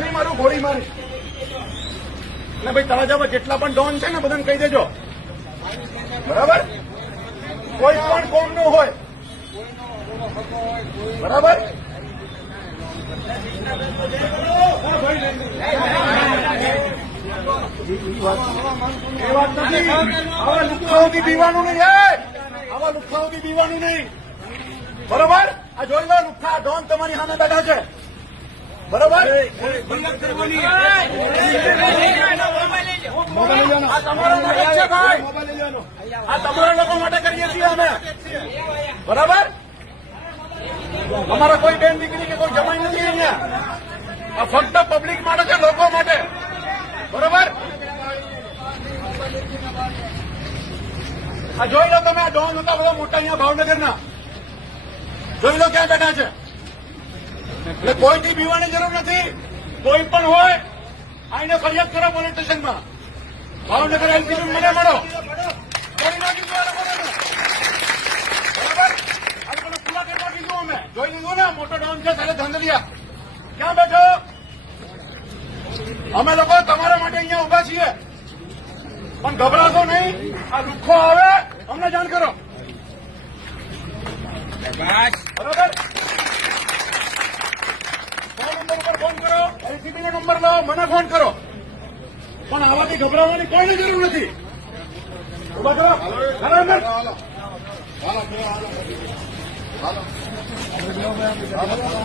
નહીં મારું, ગોળી મારી. અને ભાઈ તળાજામાં જેટલા પણ ડોન છે ને, બધાને કહી દેજો. બરાબર? કોઈ પણ કોમનું હોય. બરાબર? એ વાત નથી. આવા લુખાઓથી પીવાનું નહીં આવા લુખાઓથી પીવાનું નહીં. બરોબર? આ જોઈ લો, લુખા ડોન તમારી સામે બેઠા છે. બરોબર આ તમારા લોકો માટે કરીએ છીએ અમે બરાબર અમારા કોઈ બેન દીકરી કે કોઈ જમાઈ નથી અહીંયા આ ફક્ત પબ્લિક માટે છે લોકો માટે બરોબર આ જોઈ લો તમે આ ડોન હતા બધા મોટા અહીંયા ભાવનગરના જોઈ લો ક્યાં બેઠા છે એટલે કોઈથી બીવાની જરૂર નથી. કોઈ પણ હોય, આઈને ફરિયાદ કરો પોલીસ સ્ટેશનમાં. ભાવનગર એલસીબી મને મળો. જોઈ લીધું ને, મોટો ડાઉન છે ત્યારે ધંધલિયા. ક્યાં બેઠો? અમે લોકો તમારા માટે અહીંયા ઊભા છીએ. પણ ગભરાશો નહીં. આ લુખ્ખો આવે. અમને જાણ કરો. બરાબર સો નંબર ઉપર ફોન કરો એલસીબી નંબર લો મને ફોન કરો. પણ આવાથી ગભરાવાની કોઈને જરૂર નથી. ઊભા કરો. હાલો. અંદર.